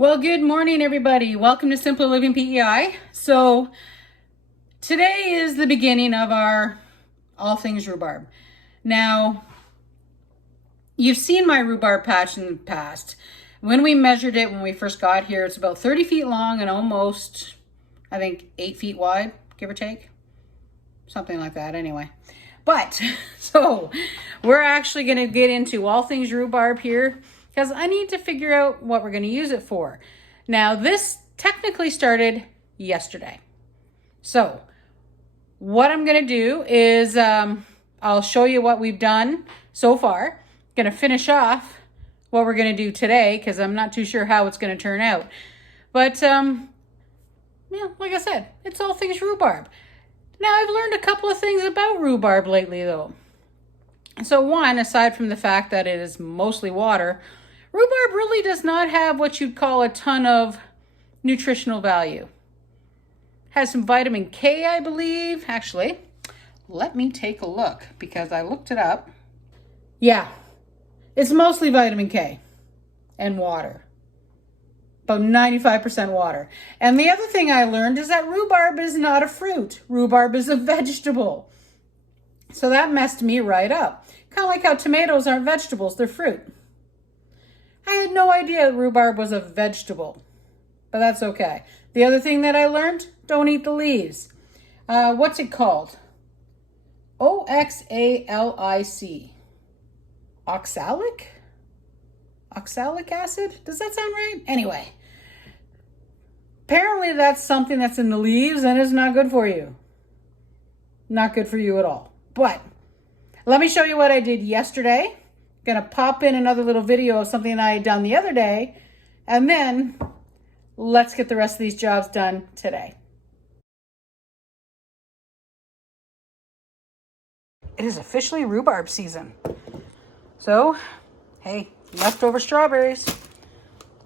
Well, good morning, everybody. Welcome to Simple Living PEI. So today is the beginning of our all things rhubarb. Now, you've seen my rhubarb patch in the past. When we measured it when we first got here, it's about 30 feet long and almost, I think, 8 feet wide, give or take. Something like that, anyway. But, so, we're actually going to get into all things rhubarb here because I need to figure out what we're going to use it for. Now, this technically started yesterday. So, what I'm going to do is I'll show you what we've done so far. Going to finish off what we're going to do today because I'm not too sure how it's going to turn out. But, yeah, like I said, it's all things rhubarb. Now, I've learned a couple of things about rhubarb lately, though. So one, aside from the fact that it is mostly water, rhubarb really does not have what you'd call a ton of nutritional value. Has some vitamin K, I believe. Actually, let me take a look because I looked it up. Yeah, it's mostly vitamin K and water. About 95% water. And the other thing I learned is that rhubarb is not a fruit. Rhubarb is a vegetable. So that messed me right up. Kind of like how tomatoes aren't vegetables, they're fruit. I had no idea rhubarb was a vegetable, but that's okay. The other thing that I learned, don't eat the leaves. What's it called? Oxalic. Oxalic? Oxalic acid? Does that sound right? Anyway. Apparently that's something that's in the leaves and is not good for you. Not good for you at all. But let me show you what I did yesterday. Gonna pop in another little video of something I had done the other day. And then let's get the rest of these jobs done today. It is officially rhubarb season. So, hey, leftover strawberries.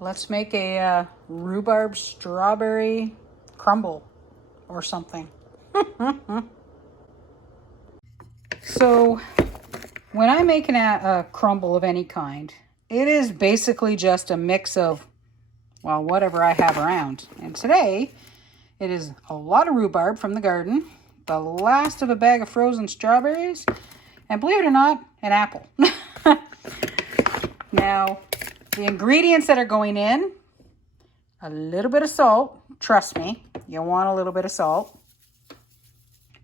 Let's make a rhubarb strawberry crumble or something. So when I make a crumble of any kind, it is basically just a mix of, well, whatever I have around. And today, it is a lot of rhubarb from the garden, the last of a bag of frozen strawberries, and believe it or not, an apple. Now, the ingredients that are going in, a little bit of salt. Trust me, you want a little bit of salt.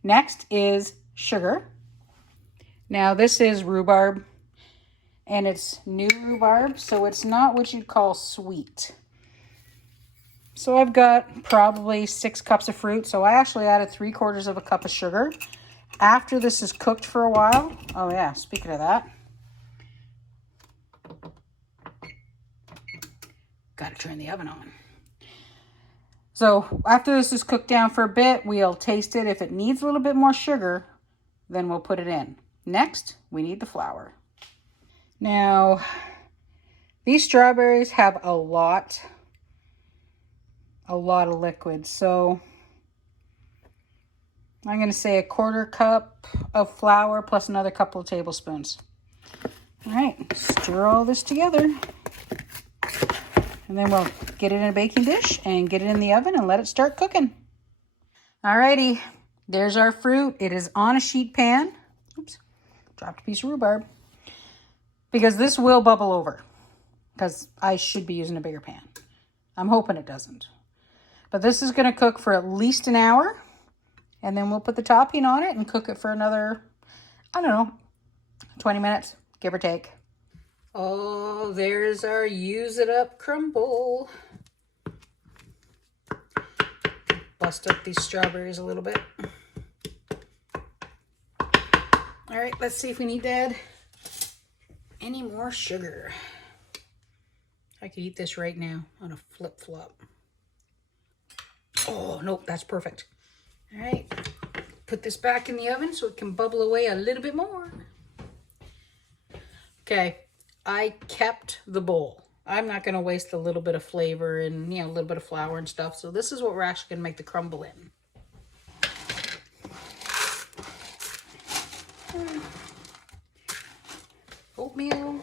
Next is sugar. Now, this is rhubarb, and it's new rhubarb, so it's not what you'd call sweet. So I've got probably 6 cups of fruit, so I actually added 3/4 of a cup of sugar. After this is cooked for a while, oh yeah, speaking of that, got to turn the oven on. So after this is cooked down for a bit, we'll taste it. If it needs a little bit more sugar, then we'll put it in. Next, we need the flour. Now, these strawberries have a lot of liquid. So I'm going to say 1/4 cup of flour plus another couple of tablespoons. All right, stir all this together. And then we'll get it in a baking dish and get it in the oven and let it start cooking. Alrighty, there's our fruit. It is on a sheet pan. Oops, dropped a piece of rhubarb. Because this will bubble over. Because I should be using a bigger pan. I'm hoping it doesn't. But this is going to cook for at least an hour. And then we'll put the topping on it and cook it for another, I don't know, 20 minutes, give or take. Oh, there's our use it up crumble. Bust up these strawberries a little bit. All right, let's see if we need to add any more sugar. I could eat this right now on a flip-flop. Oh, nope, that's perfect. All right, put this back in the oven so it can bubble away a little bit more. Okay. I kept the bowl. I'm not going to waste a little bit of flavor and, a little bit of flour and stuff. So this is what we're actually going to make the crumble in. Oatmeal.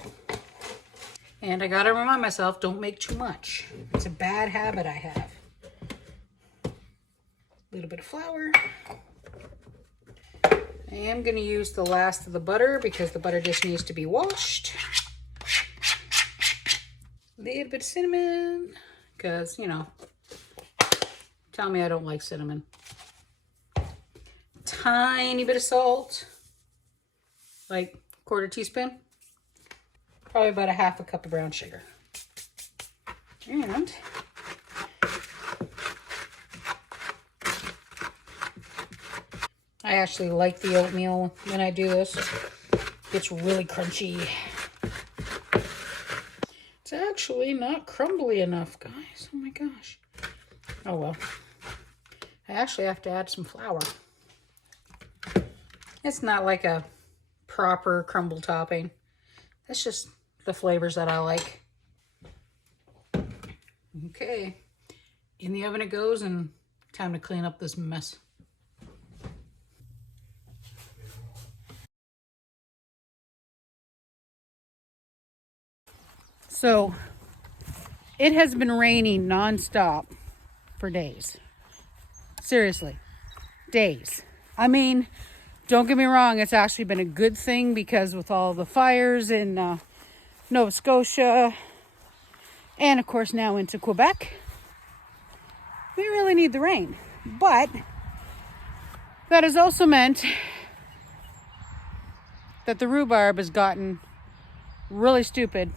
And I gotta remind myself, don't make too much. It's a bad habit I have. A little bit of flour. I am gonna use the last of the butter because the butter just needs to be washed. A little bit of cinnamon, because, you know, tell me I don't like cinnamon. Tiny bit of salt, like 1/4 teaspoon. Probably about a 1/2 cup of brown sugar. And I actually like the oatmeal when I do this. It's really crunchy. It's actually not crumbly enough, guys. Oh my gosh. Oh well. I actually have to add some flour. It's not like a proper crumble topping. That's just the flavors that I like. Okay. In the oven it goes, and time to clean up this mess. So, it has been raining nonstop for days. Seriously, days. I mean, don't get me wrong, it's actually been a good thing because with all the fires in Nova Scotia and of course now into Quebec, we really need the rain. But that has also meant that the rhubarb has gotten really stupid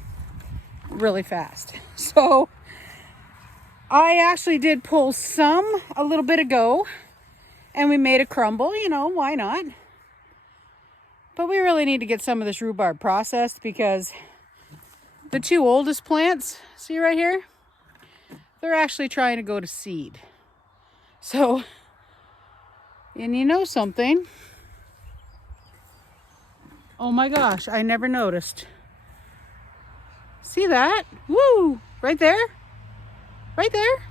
really fast. So I actually did pull some a little bit ago, and we made a crumble, you know, why not? But we really need to get some of this rhubarb processed because the 2 oldest plants, see right here, they're actually trying to go to seed. So, and you know something? Oh my gosh, I never noticed. See that? Woo! Right there? Right there?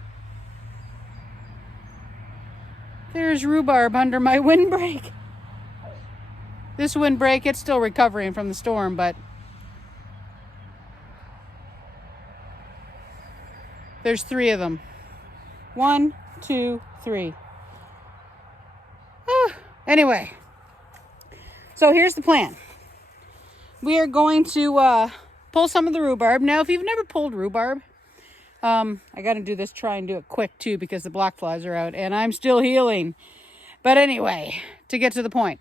There's rhubarb under my windbreak. This windbreak, it's still recovering from the storm, but there's 3 of them. 1, 2, 3. Anyway, so here's the plan. We are going to pull some of the rhubarb. Now, if you've never pulled rhubarb, I got to do this, try and do it quick too, because the black flies are out and I'm still healing. But anyway, to get to the point,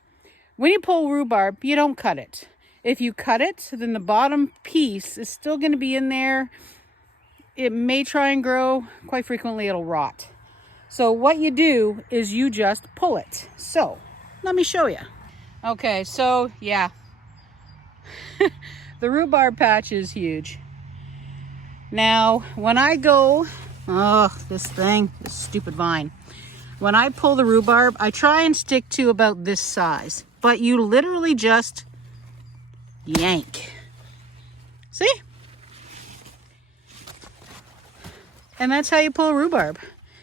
when you pull rhubarb, you don't cut it. If you cut it, then the bottom piece is still going to be in there. It may try and grow. Quite frequently, it'll rot. So what you do is you just pull it. So let me show you. Okay, so yeah, the rhubarb patch is huge. Now, when I go, this stupid vine. When I pull the rhubarb, I try and stick to about this size, but you literally just yank. See? And that's how you pull rhubarb.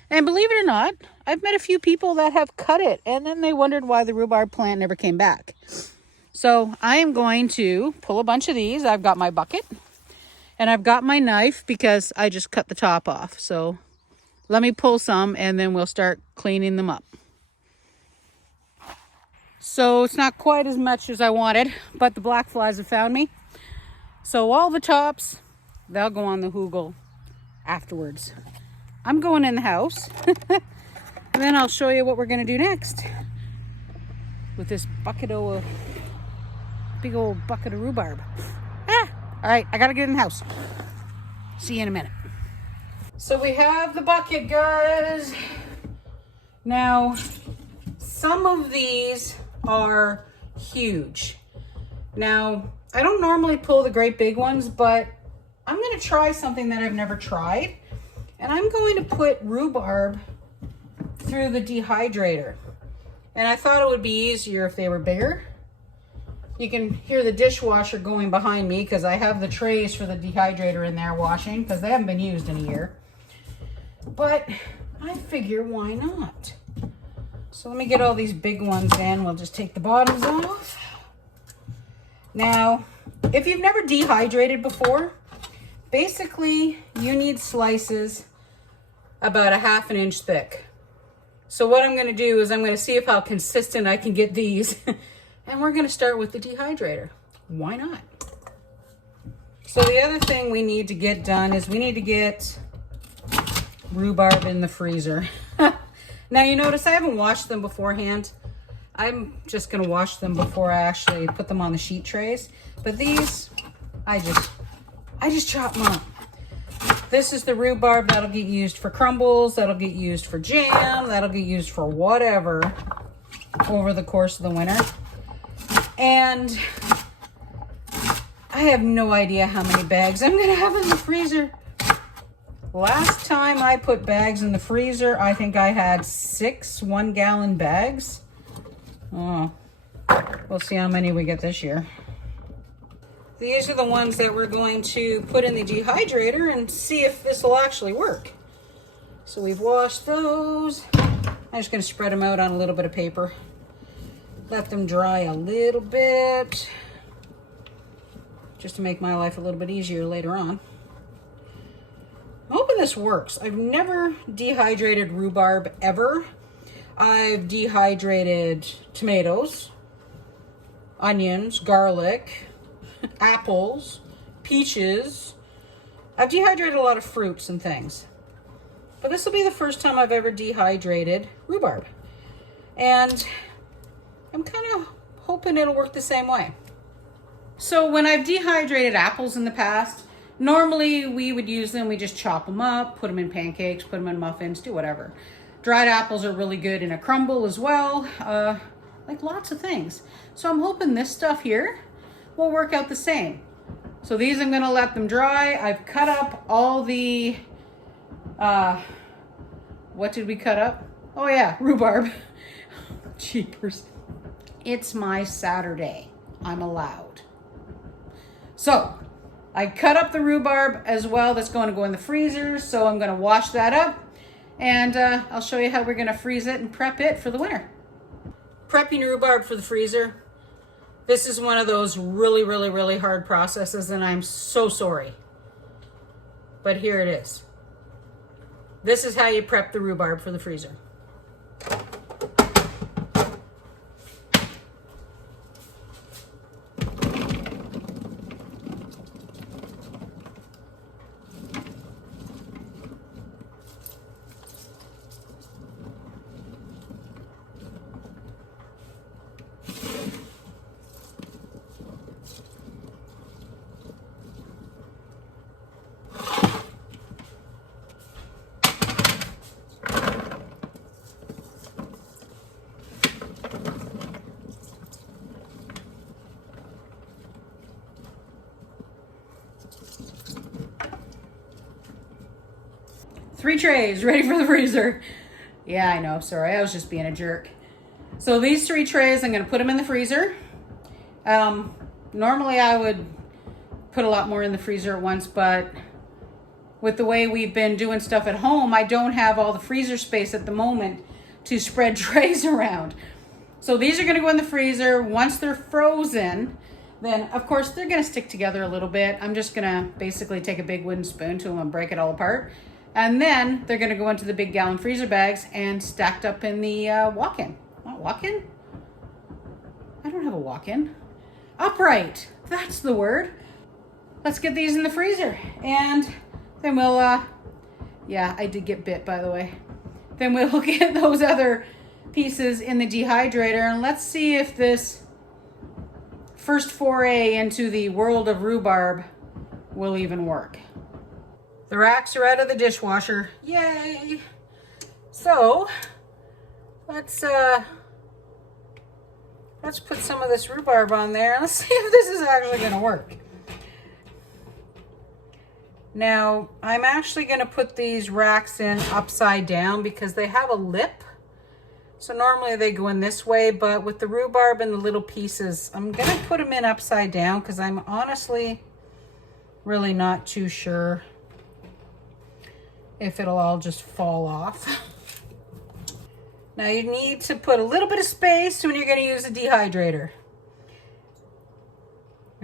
And believe it or not, I've met a few people that have cut it and then they wondered why the rhubarb plant never came back. So I am going to pull a bunch of these. I've got my bucket. And I've got my knife because I just cut the top off. So let me pull some and then we'll start cleaning them up. So it's not quite as much as I wanted, but the black flies have found me. So all the tops, they'll go on the hugel afterwards. I'm going in the house. And then I'll show you what we're going to do next. With this big old bucket of rhubarb. All right, I gotta get in the house. See you in a minute. So we have the bucket, guys. Now, some of these are huge. Now, I don't normally pull the great big ones, but I'm gonna try something that I've never tried. And I'm going to put rhubarb through the dehydrator. And I thought it would be easier if they were bigger. You can hear the dishwasher going behind me because I have the trays for the dehydrator in there washing because they haven't been used in a year. But I figure, why not? So let me get all these big ones in. We'll just take the bottoms off. Now, if you've never dehydrated before, basically you need slices about a 1/2 inch thick. So what I'm going to do is I'm going to see how consistent I can get these. And we're going to start with the dehydrator. Why not? So the other thing we need to get done is we need to get rhubarb in the freezer. Now you notice I haven't washed them beforehand. I'm just going to wash them before I actually put them on the sheet trays. But these, I just chop them up. This is the rhubarb that'll get used for crumbles, that'll get used for jam, that'll get used for whatever over the course of the winter. And I have no idea how many bags I'm going to have in the freezer. Last time I put bags in the freezer, I think I had 6 1-gallon bags. Oh, we'll see how many we get this year. These are the ones that we're going to put in the dehydrator and see if this will actually work. So we've washed those. I'm just going to spread them out on a little bit of paper. Let them dry a little bit, just to make my life a little bit easier later on. I'm hoping this works. I've never dehydrated rhubarb ever. I've dehydrated tomatoes, onions, garlic, apples, peaches. I've dehydrated a lot of fruits and things. But this will be the first time I've ever dehydrated rhubarb. And I'm kind of hoping it'll work the same way. So when I've dehydrated apples in the past, normally we would use them, we just chop them up, put them in pancakes, put them in muffins, do whatever. Dried apples are really good in a crumble as well, like lots of things. So I'm hoping this stuff here will work out the same. So these I'm gonna let them dry. I've cut up all the, what did we cut up? Oh yeah, rhubarb. Jeepers. It's my Saturday, I'm allowed. So I cut up the rhubarb as well. That's going to go in the freezer. So I'm going to wash that up and I'll show you how we're going to freeze it and prep it for the winter. Prepping rhubarb for the freezer. This is one of those really hard processes and I'm so sorry. But here it is. This is how you prep the rhubarb for the freezer. Three trays ready for the freezer. Yeah, I know. Sorry, I was just being a jerk. So these 3 trays, I'm going to put them in the freezer. Normally I would put a lot more in the freezer at once, but with the way we've been doing stuff at home, I don't have all the freezer space at the moment to spread trays around. So these are going to go in the freezer. Once they're frozen, then of course they're going to stick together a little bit. I'm just going to basically take a big wooden spoon to them and break it all apart. And then they're going to go into the big gallon freezer bags and stacked up in the walk-in. Not walk-in? I don't have a walk-in. Upright. That's the word. Let's get these in the freezer. And then we'll, yeah, I did get bit, by the way. Then we'll get those other pieces in the dehydrator. And let's see if this first foray into the world of rhubarb will even work. The racks are out of the dishwasher. Yay! So let's put some of this rhubarb on there. Let's see if this is actually going to work. Now I'm actually going to put these racks in upside down because they have a lip. So normally they go in this way, but with the rhubarb and the little pieces, I'm going to put them in upside down because I'm honestly really not too sure if it'll all just fall off. Now you need to put a little bit of space when you're going to use a dehydrator.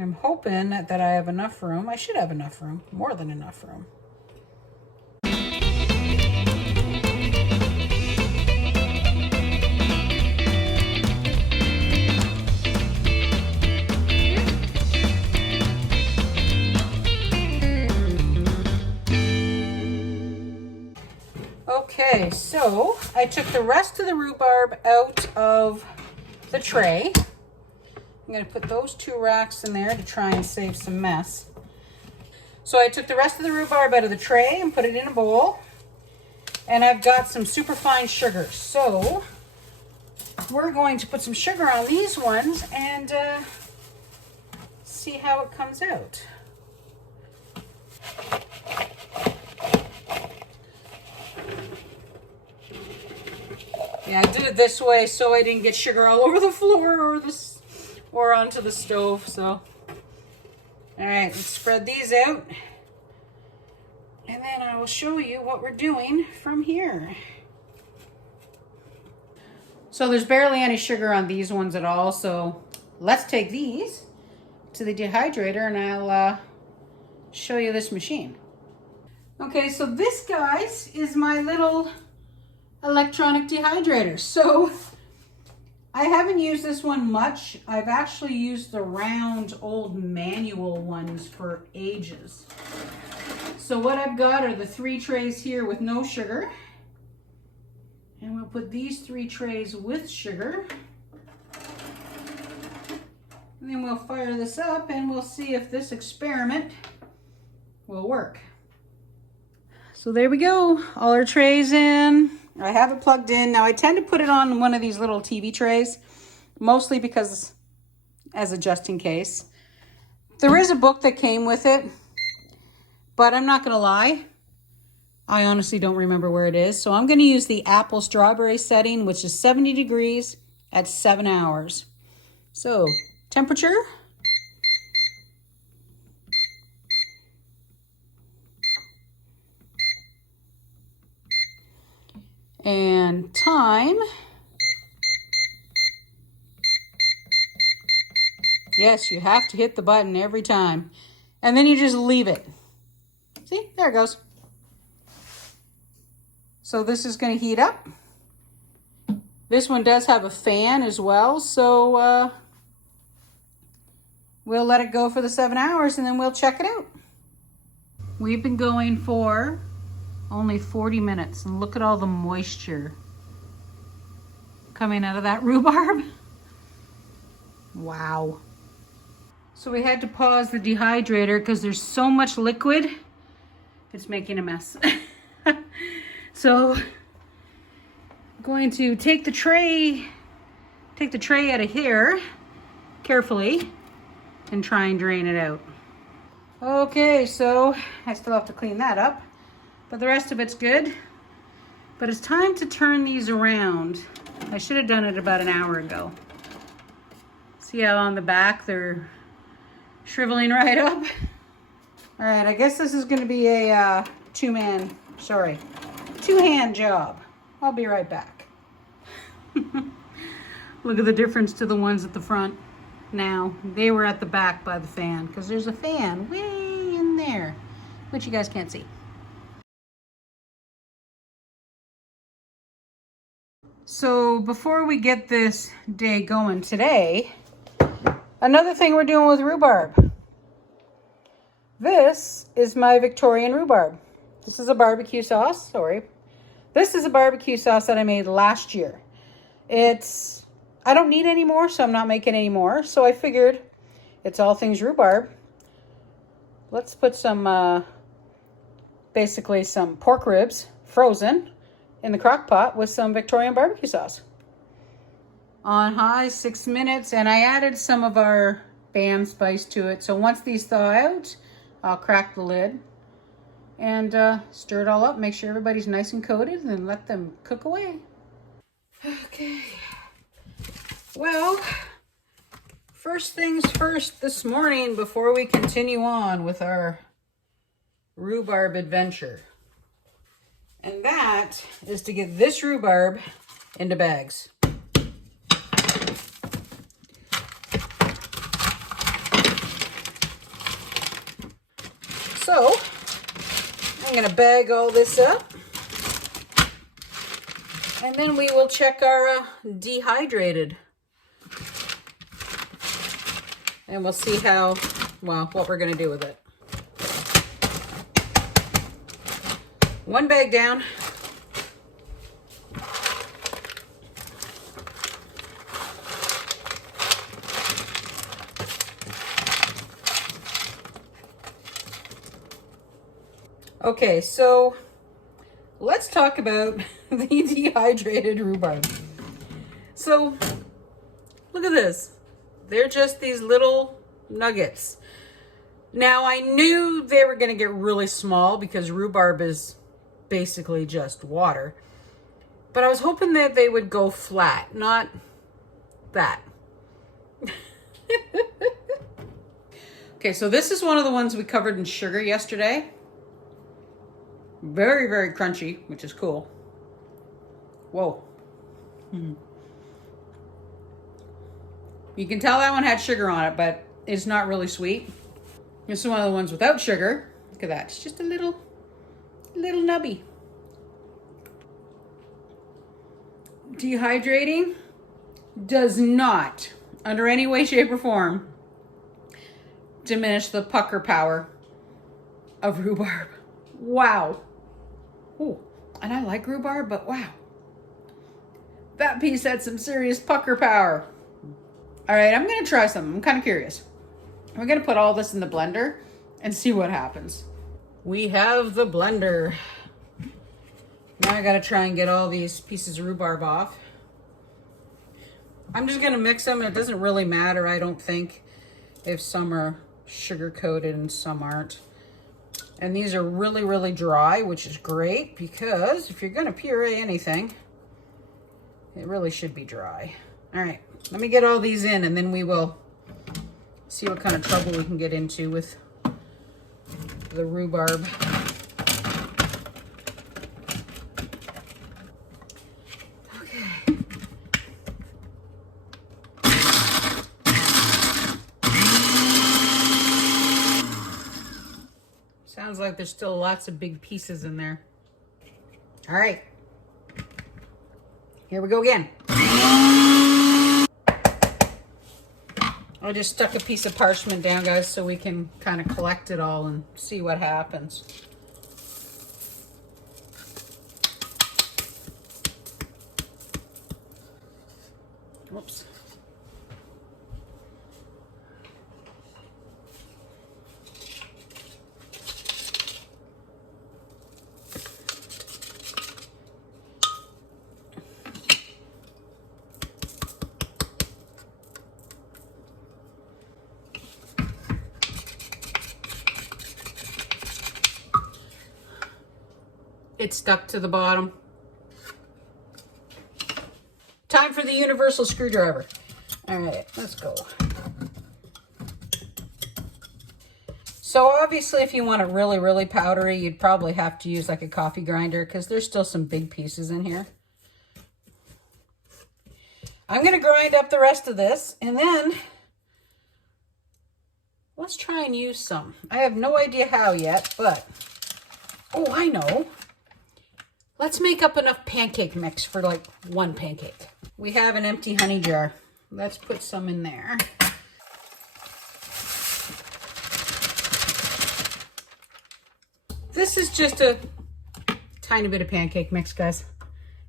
I'm hoping that I have enough room. I should have enough room, more than enough room. Okay, so I took the rest of the rhubarb out of the tray. I'm going to put those 2 racks in there to try and save some mess. So I took the rest of the rhubarb out of the tray and put it in a bowl. And I've got some super fine sugar. So we're going to put some sugar on these ones and see how it comes out. Yeah, I did it this way so I didn't get sugar all over the floor or onto the stove. So, all right, let's spread these out. And then I will show you what we're doing from here. So there's barely any sugar on these ones at all. So let's take these to the dehydrator and I'll show you this machine. Okay, so this, guys, is my little electronic dehydrator. So I haven't used this one much. I've actually used the round old manual ones for ages. So what I've got are the 3 trays here with no sugar. And we'll put these 3 trays with sugar. And then we'll fire this up and we'll see if this experiment will work. So there we go, all our trays in. I have it plugged in. Now I tend to put it on one of these little TV trays, mostly because as a just in case. There is a book that came with it, but I'm not gonna lie, I honestly don't remember where it is. So I'm gonna use the apple strawberry setting, which is 70 degrees at 7 hours. So temperature. And time. Yes, you have to hit the button every time. And then you just leave it. See, there it goes. So this is going to heat up. This one does have a fan as well, so we'll let it go for the 7 hours and then we'll check it out. We've been going for only 40 minutes and look at all the moisture coming out of that rhubarb. Wow. So we had to pause the dehydrator because there's so much liquid, it's making a mess. So I'm going to take the tray out of here carefully and try and drain it out. Okay, so I still have to clean that up, but the rest of it's good. But it's time to turn these around. I should have done it about an hour ago. See how on the back they're shriveling right up? All right, I guess this is gonna be a two-hand job. I'll be right back. Look at the difference to the ones at the front now. They were at the back by the fan because there's a fan way in there, which you guys can't see. So before we get this day going today, another thing we're doing with rhubarb. This is my Victorian rhubarb. This is a barbecue sauce, sorry. This is a barbecue sauce that I made last year. I don't need any more, so I'm not making any more. So I figured it's all things rhubarb. Let's put some, basically some pork ribs, frozen, in the crock pot with some Victorian barbecue sauce. On high, 6 minutes, and I added some of our Bam spice to it. So once these thaw out, I'll crack the lid and stir it all up, make sure everybody's nice and coated, and then let them cook away. Okay. Well, first things first this morning before we continue on with our rhubarb adventure. And that is to get this rhubarb into bags. bag all this up. And then we will check our dehydrated. And we'll see how, well, what we're going to do with it. One bag down. Okay, so let's talk about the dehydrated rhubarb. So look at this. They're just these little nuggets. Now I knew they were going to get really small because rhubarb is basically just water. But I was hoping that they would go flat, not that. Okay, so this is one of the ones we covered in sugar yesterday. Very, very crunchy, which is cool. Whoa. You can tell that one had sugar on it, but it's not really sweet. This is one of the ones without sugar. Look at that. It's just a little nubby. Dehydrating does not, under any way, shape, or form, diminish the pucker power of rhubarb. Wow. Ooh, and I like rhubarb, but wow. That piece had some serious pucker power. All right, I'm gonna try something. I'm kind of curious. We're gonna put all this in the blender and see what happens. We have the blender. Now I gotta try and get all these pieces of rhubarb off. I'm just gonna mix them. It doesn't really matter, I don't think, if some are sugar coated and some aren't. And these are really, really dry, which is great because if you're gonna puree anything, it really should be dry. All right, let me get all these in and then we will see what kind of trouble we can get into with the rhubarb. Okay. Sounds like there's still lots of big pieces in there. All right. Here we go again. I just stuck a piece of parchment down, guys, so we can kind of collect it all and see what happens. Whoops. It's stuck to the bottom. Time for the universal screwdriver. All right, let's go. So obviously if you want it really, really powdery, you'd probably have to use like a coffee grinder because there's still some big pieces in here. I'm gonna grind up the rest of this and then let's try and use some. I have no idea how yet, but, oh, I know. Let's make up enough pancake mix for like one pancake. We have an empty honey jar. Let's put some in there. This is just a tiny bit of pancake mix, guys.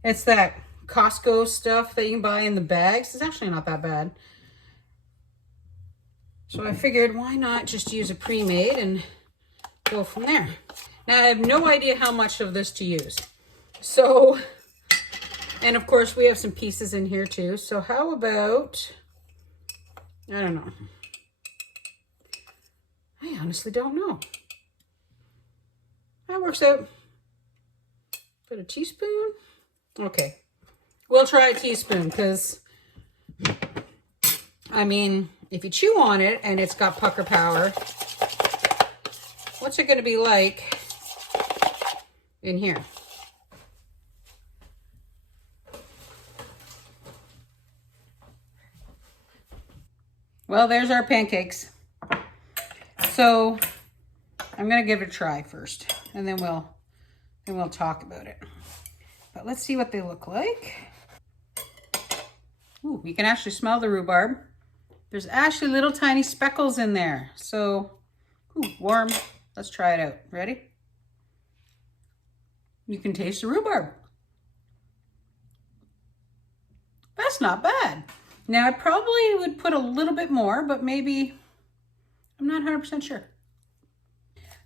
It's that Costco stuff that you can buy in the bags. It's actually not that bad. So I figured, why not just use a pre-made and go from there. Now I have no idea how much of this to use. So, and of course we have some pieces in here too. So how about, I don't know. I honestly don't know. That works out. Put a teaspoon. Okay. We'll try a teaspoon because, I mean, if you chew on it and it's got pucker power, what's it going to be like in here? Well, there's our pancakes. So I'm going to give it a try first, and then we'll and we'll talk about it. But let's see what they look like. Ooh, you can actually smell the rhubarb. There's actually little tiny speckles in there. So, ooh, warm. Let's try it out. Ready? You can taste the rhubarb. That's not bad. Now, I probably would put a little bit more, but maybe, I'm not 100% sure.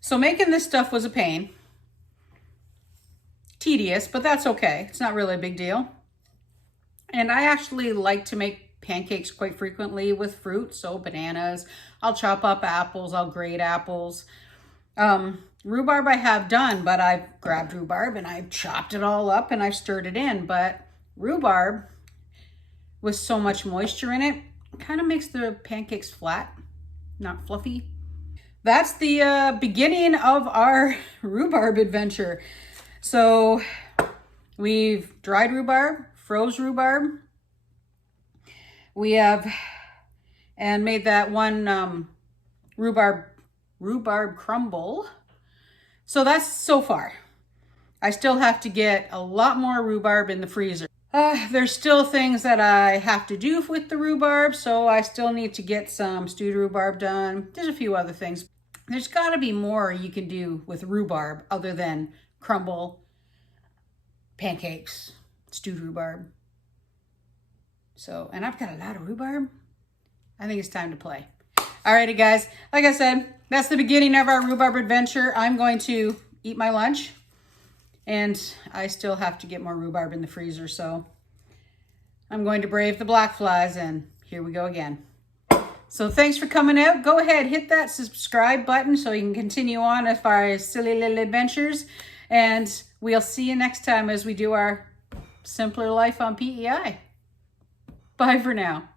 So making this stuff was a pain. Tedious, but that's okay. It's not really a big deal. And I actually like to make pancakes quite frequently with fruit. So bananas, I'll chop up apples, I'll grate apples. Rhubarb I have done, but I've grabbed rhubarb and I've chopped it all up and I've stirred it in. But rhubarb, with so much moisture in it, kind of makes the pancakes flat, not fluffy. That's the beginning of our rhubarb adventure. So we've dried rhubarb, froze rhubarb. We have, and made that one rhubarb crumble. So that's so far. I still have to get a lot more rhubarb in the freezer. There's still things that I have to do with the rhubarb, so I still need to get some stewed rhubarb done. There's a few other things. There's got to be more you can do with rhubarb other than crumble, pancakes, stewed rhubarb. So, and I've got a lot of rhubarb. I think it's time to play. Alrighty, guys. Like I said, that's the beginning of our rhubarb adventure. I'm going to eat my lunch. And I still have to get more rhubarb in the freezer, so I'm going to brave the black flies, and here we go again. So thanks for coming out. Go ahead, hit that subscribe button so you can continue on as far as silly little adventures. And we'll see you next time as we do our simpler life on PEI. Bye for now.